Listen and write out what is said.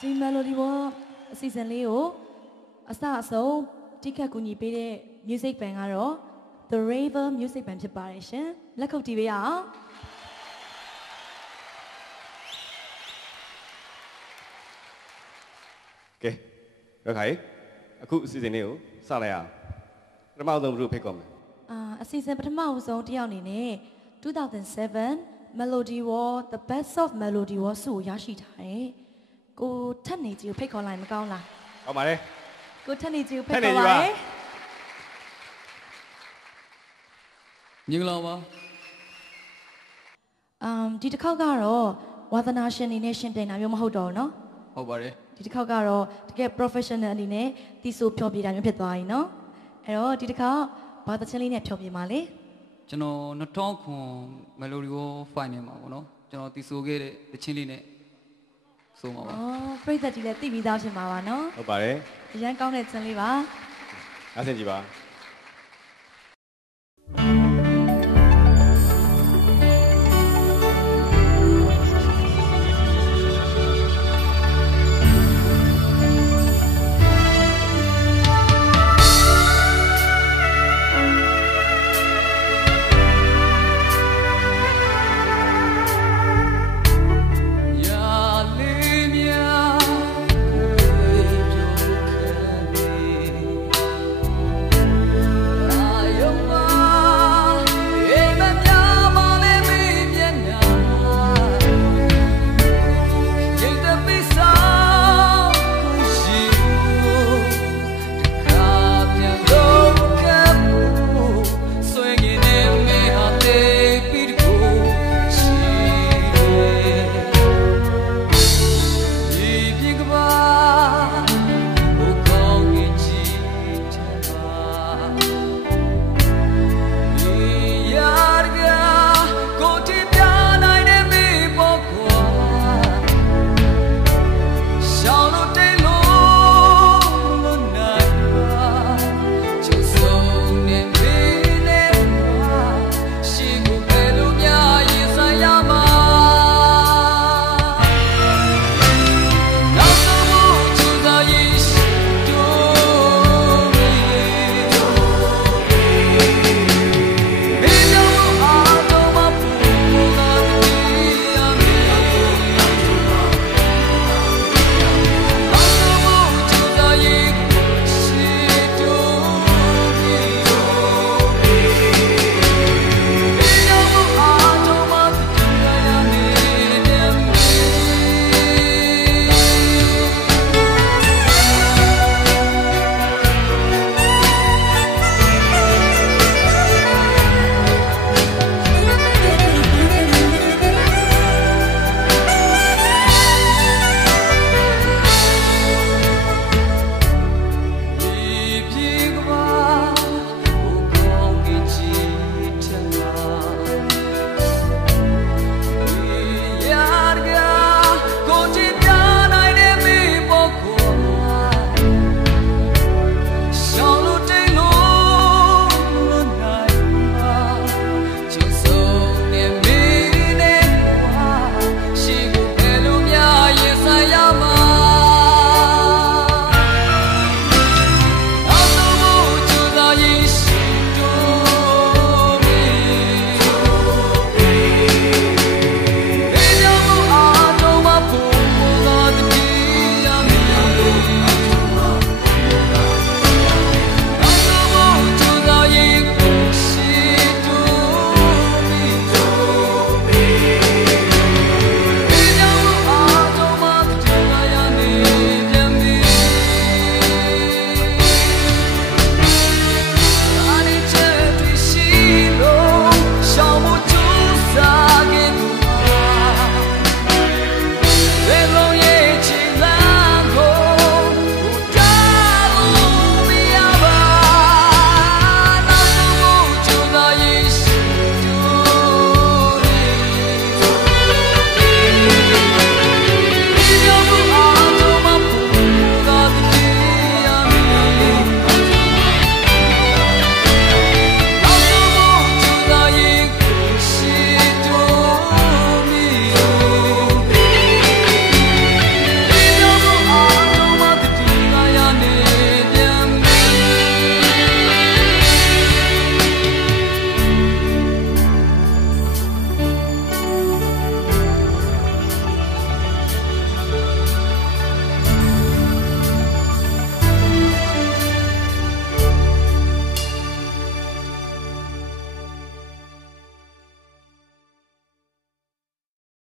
ဒီ melody ဘောအစီအစဉ်လေးကိုအစအဆုံးတိခတ်ကူညီပေးတဲ့ music band ကတော့ The Raver Music Band ဖြစ်ပါတယ်ရှင်လက်ခုပ်တီးပေးရအောင်ကဲရခိုင်အခုအစီအစဉ်လေးကိုစလိုက်အောင်ပထမဆုံးဘယ်လိုဖိတ်ခေါ်မလဲအစီအစဉ်ပထမဆုံးတယောက်အနေနဲ့2007 Melody War The Best of Melody War ဆုကိုရရှိထားတယ်ကိုထက်နေကြီးကိုဖိတ်ခေါ်လိုက်မကောင်းလားဟုတ်ပါတယ်ကိုထက်နေကြီးကိုဖိတ်ခေါ်ပါတယ်မင်္ဂလာပါဒီတစ်ခေါက်ကတော့ဝါသနာရှင်အနေနဲ့ရှင်ပြိုင်တာမျိုးမဟုတ်တော့ဘူးเนาะဟုတ်ပါတယ်ဒီတစ်ခေါက်ကတော့တကယ် professional အနေနဲ့တီဆိုဖျော်ပြတာမျိုးဖြစ်သွားပြီเนาะအဲ့တော့ဒီတစ်ခေါက်ဘာသချင်းလေးနဲ့ဖျော်ပြမှာလဲကျွန်တော်2009 Melody War Final မှာပေါ့နော်ကျွန်တော်တီဆိုခဲ့တဲ့တချင်းလေးနဲ့ဆိုမှာပါပရိသတ်ကြီးလည်းသိပြီးသားဖြစ်မှာပါเนาะဟုတ်ပါတယ်အရန်ကောင်းတဲ့ချင်းလေးပါအားဆင်ကြပါ